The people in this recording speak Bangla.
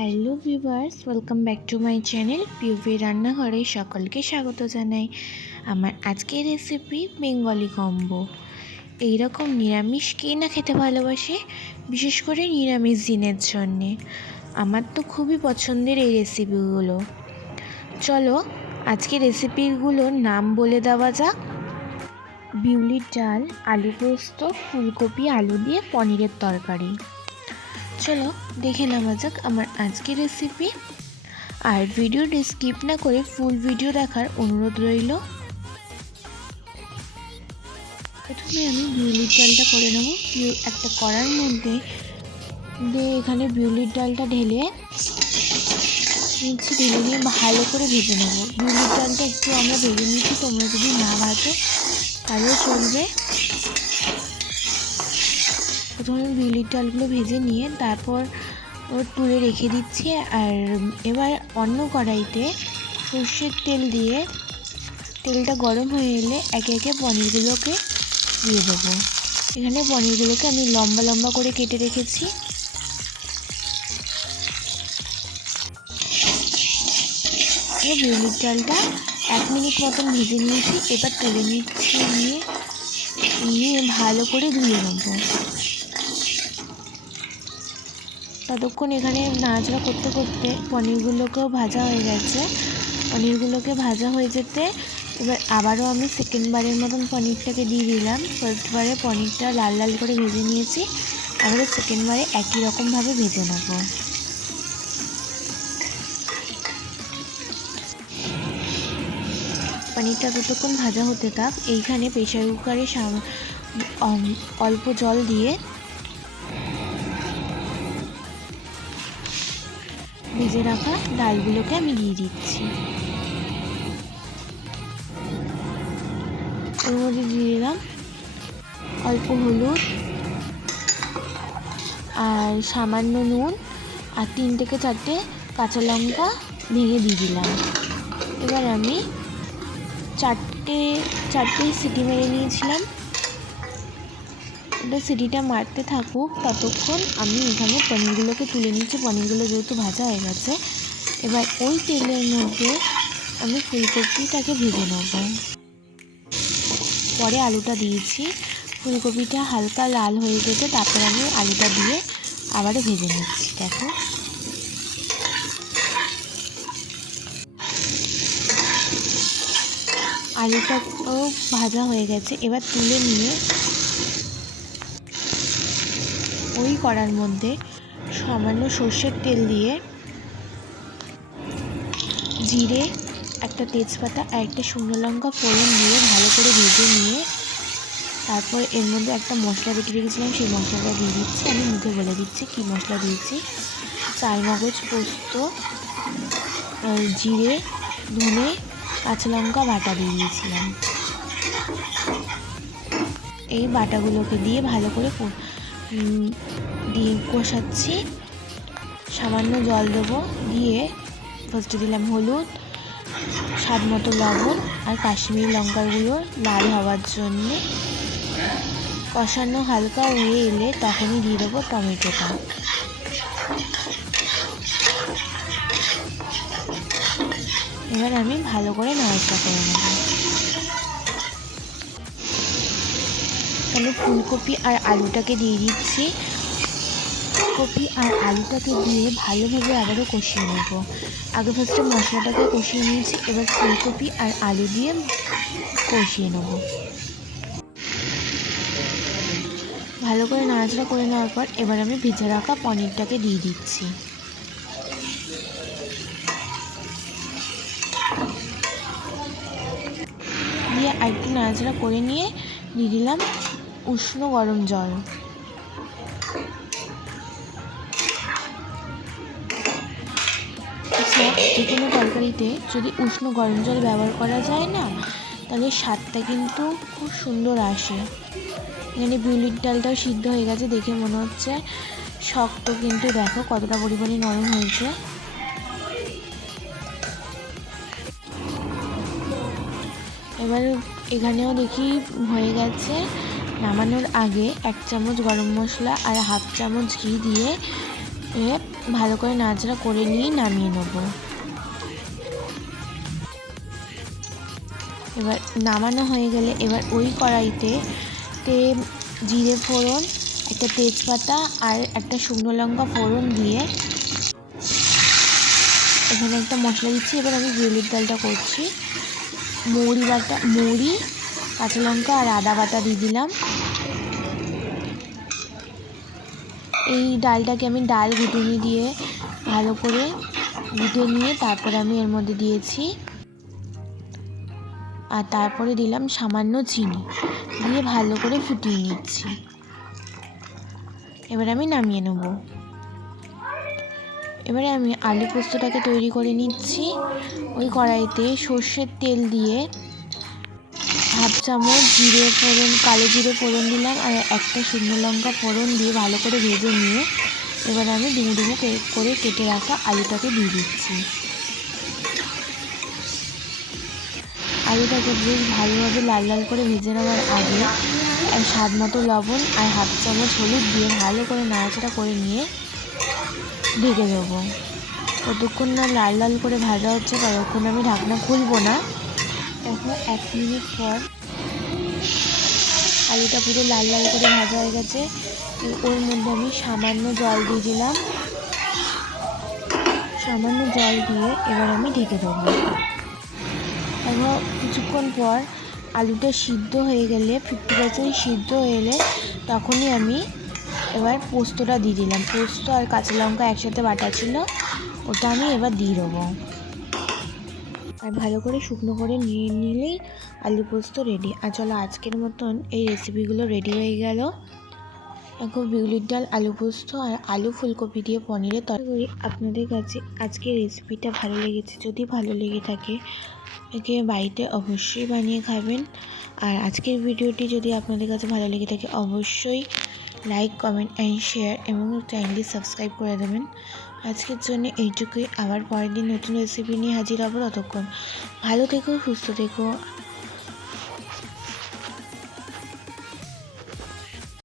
Hello viewers, welcome back to my channel Piuvi রান্নাঘরে সকলকে স্বাগত জানাই। আমার আজকের রেসিপি বেঙ্গলি কম্বো। এইরকম নিরামিষ কে না খেতে ভালোবাসে, বিশেষ করে নিরামিষ দিনের জন্যে। আমার তো খুবই পছন্দের এই রেসিপিগুলো। চলো আজকে রেসিপিগুলোর নাম বলে দেওয়া যাক। বিউলির ডাল, আলু পোস্ত, ফুলকপি আলু দিয়ে পনিরের তরকারি। চলো দেখে নেওয়া যাক আমার আজকের রেসিপি। আর ভিডিওটি স্কিপ না করে ফুল ভিডিও দেখার অনুরোধ রইল। প্রথমে আমি বিউলির ডালটা করে নেব। একটা কড়ার মধ্যে দিয়ে এখানে বিউলির ডালটা ঢেলে নিয়ে ভালো করে ভেজে নেব। বিউলির ডালটা একটু আমরা ভেজে নিচ্ছি, তোমরা যদি না ভাজো তাহলেও চলবে। প্রথমে বিউলির ডালগুলো ভেজে নিয়ে তারপর তুলে রেখে দিচ্ছি। আর এবার অন্য কড়াইতে সর্ষের তেল দিয়ে তেলটা গরম হয়ে এলে একে একে পনিরগুলোকে দিয়ে দেবো। এখানে পনিরগুলোকে আমি লম্বা লম্বা করে কেটে রেখেছি। বিউলির ডালটা 1 মিনিট মতন ভেজে নিয়েছি। এবার তুলে নিচ্ছি, নিয়ে ভালো করে ধুয়ে নেবো। ততক্ষণ এখানে নাড়াচাড়া করতে করতে পনিরগুলোকেও ভাজা হয়ে গেছে। পনিরগুলোকে ভাজা হয়ে যেতে এবার আবারও আমি সেকেন্ডবারের মতন পনিরটাকে দিয়ে দিলাম। ফার্স্টবারে পনিরটা লাল লাল করে ভেজে নিয়েছি, আবারও সেকেন্ডবারে একই রকমভাবে ভেজে নেব। পনিরটা ততক্ষণ ভাজা হতে থাক। এইখানে প্রেসার কুকারে অল্প জল দিয়ে ভেজে রাখা ডালগুলোকে আমি দিয়ে দিচ্ছি। ওর মধ্যে দিয়ে দিলাম অল্প হলুদ আর সামান্য নুন আর 3 থেকে 4টে কাঁচা লঙ্কা ভেঙে দিয়ে দিলাম। এবার আমি চারটে সিটি মেরে নিয়েছিলাম। ওটা সিটিটা মারতে থাকুক, ততক্ষণ আমি এখানে পনিরগুলোকে তুলে নিচ্ছি। পনিরগুলো যেহেতু ভাজা হয়ে গেছে, এবার ওই তেলের মধ্যে আমি ফুলকপিটাকে ভেজে নেব। পরে আলুটা দিয়েছি। ফুলকপিটা হালকা লাল হয়ে গেছে, তারপর আমি আলুটা দিয়ে আবারও ভেজে নিচ্ছি। দেখো আলুটাও ভাজা হয়ে গেছে। এবার তুলে নিয়ে ওই কড়ার মধ্যে সামান্য সর্ষের তেল দিয়ে জিরে, একটা তেজপাতা আর একটা শুকনো লঙ্কা ফোড়ন দিয়ে ভালো করে ভেজে নিয়ে তারপর এর মধ্যে একটা মশলা বেটে রেখেছিলাম, সেই মশলাটা দিয়ে দিচ্ছি। আমি মুখে বলে দিচ্ছি কী মশলা দিয়েছি। চালমগজ, পোস্ত, জিরে, ধনে, কাঁচা লঙ্কা বাটা দিয়ে দিয়েছিলাম। এই বাটাগুলোকে দিয়ে ভালো করে দিয়ে কষাচ্ছি। সামান্য জল দেবো, দিয়ে ফার্স্টে দিলাম হলুদ, স্বাদ মতো লবণ আর কাশ্মীরি লঙ্কার গুঁড়ো লাল হওয়ার জন্যে। কষানো হালকা হয়ে এলে তখনই দিয়ে দেবো টমেটোটা। এবার আমি ভালো করে নাড়াচাড়া করে নেব। তাহলে ফুলকপি আর আলুটাকে দিয়ে দিচ্ছি। ফুলকপি আর আলুটাকে দিয়ে ভালোভাবে আবারও কষিয়ে নেব। আগে ফার্স্টে মশলাটাকে কষিয়ে নিয়েছি, এবার ফুলকপি আর আলু দিয়ে কষিয়ে নেব। ভালো করে নাড়াচাড়া করে নেওয়ার পর এবার আমি ভেজে রাখা পনিরটাকে দিয়ে দিচ্ছি। দিয়ে আরেকটু নাড়াচাড়া করে নিয়ে দিয়ে দিলাম উষ্ণ গরম জল। যে কোনো তরকারিতে যদি উষ্ণ গরম জল ব্যবহার করা যায় না, তাহলে স্বাদটা কিন্তু খুব সুন্দর আসে। এখানে বিউলির ডালটাও সিদ্ধ হয়ে গেছে, দেখে মনে হচ্ছে শক্ত, কিন্তু দেখো কতটা পরিমাণে নরম হয়েছে। এবার এখানেও দেখি হয়ে গেছে। নামানোর আগে 1 চামচ গরম মশলা আর 1/2 চামচ ঘি দিয়ে ভালো করে নাড়াচাড়া করে নিয়ে নামিয়ে নেব। এবার নামানো হয়ে গেলে এবার ওই কড়াইতে জিরে ফোড়ন, একটা তেজপাতা আর একটা শুকনো লঙ্কা ফোড়ন দিয়ে এখানে একটা মশলা দিচ্ছি। এবার আমি বিউলির ডালটা করছি। মৌরি, কাঁচা লঙ্কা আর আদা বাটা দিয়ে দিলাম। এই ডালটাকে আমি ডাল ঘুটুনি দিয়ে ভালো করে ঘুটে নিয়ে তারপরে আমি এর মধ্যে দিয়েছি, আর তারপরে দিলাম সামান্য চিনি দিয়ে ভালো করে ফুটিয়ে নিচ্ছি। এবার আমি নামিয়ে নেব। এবারে আমি আলু পোস্তটাকে তৈরি করে নিচ্ছি। ওই কড়াইতে সর্ষের তেল দিয়ে হাফ চামচ কালো জিরে ফোড়ন দিলাম আর একটা শুকনো লঙ্কা ফোড়ন দিয়ে ভালো করে ভেজে নিয়ে এবারে আমি ডুমো ডুমো করে কেটে রাখা আলুটাকে দিয়ে দিচ্ছি। আলুটাকে বেশ ভালোভাবে লাল লাল করে ভেজে নেওয়ার আগে স্বাদ মতো লবণ আর হাফ চামচ হলুদ দিয়ে ভালো করে নাড়াচাড়া করে নিয়ে ঢেকে দেবো। ততক্ষণ না লাল লাল করে ভাজা হচ্ছে ততক্ষণ আমি ঢাকনা খুলবো না। এখন 1 মিনিট পর আলুটা পুরো লাল লাল করে ভাজা হয়ে গেছে। ওর মধ্যে আমি সামান্য জল দিয়ে দিলাম। সামান্য জল দিয়ে এবার আমি ঢেকে দেবো। এবার কিছুক্ষণ পর আলুটা সিদ্ধ হয়ে গেলে 50% সিদ্ধ হয়ে এলে তখনই আমি এবার পোস্তটা দিয়ে দিলাম। পোস্ত আর কাঁচা লঙ্কা একসাথে বাটা ছিল, ওটা আমি এবার দিয়ে দেবো। আর ভালো করে শুকনো করে নিয়ে নিলেই আলু পোস্ত রেডি। আর চলো আজকের মতন এই রেসিপিগুলো রেডি হয়ে গেল। এখন বিউলির ডাল, আলু পোস্ত আর আলু ফুলকপি দিয়ে পনিরের তরকারি। আপনাদের কাছে আজকের রেসিপিটা ভালো লেগেছে, যদি ভালো লেগে থাকে একে বাড়িতে অবশ্যই বানিয়ে খাবেন। আর আজকের ভিডিওটি যদি আপনাদের কাছে ভালো লেগে থাকে অবশ্যই লাইক, কমেন্ট অ্যান্ড শেয়ার এবং চ্যানেলটি সাবস্ক্রাইব করে দেবেন। আজকের জন্য এইটুকুই। আবার পরের দিন নতুন রেসিপি নিয়ে হাজির হব। ততক্ষণ ভালো থেকো, সুস্থ থেকো।